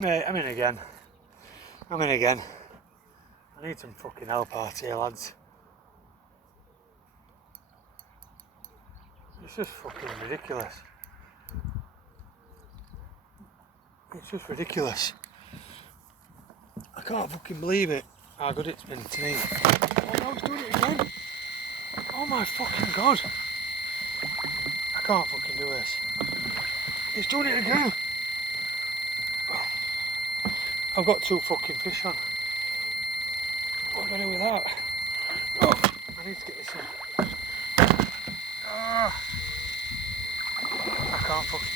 Mate, I'm in again. I need some fucking help out here, lads. It's just fucking ridiculous. It's just ridiculous. I can't fucking believe it. How good it's been tonight. Oh no, it's doing it again. Oh my fucking god. I can't fucking do this. It's doing it again. I've got 2 fucking fish on. What am I going to do with that? Oh, I need to get this in. I can't fucking...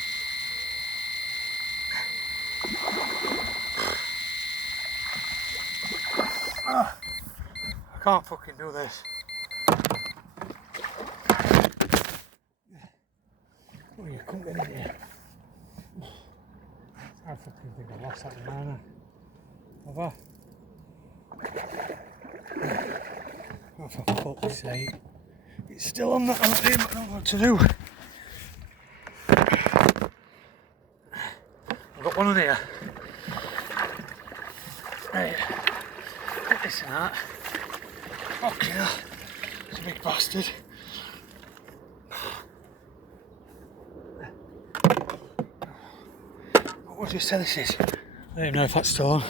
I can't fucking do this. Oh, you couldn't get in here. I fucking think I lost that banana. Have I? Oh, for fuck's sake. It's still on that thing, I don't know what to do. I've got one on here. Right. Put this in that. Fucking hell. It's a big bastard. What do you say this is? I don't even know if that's still on.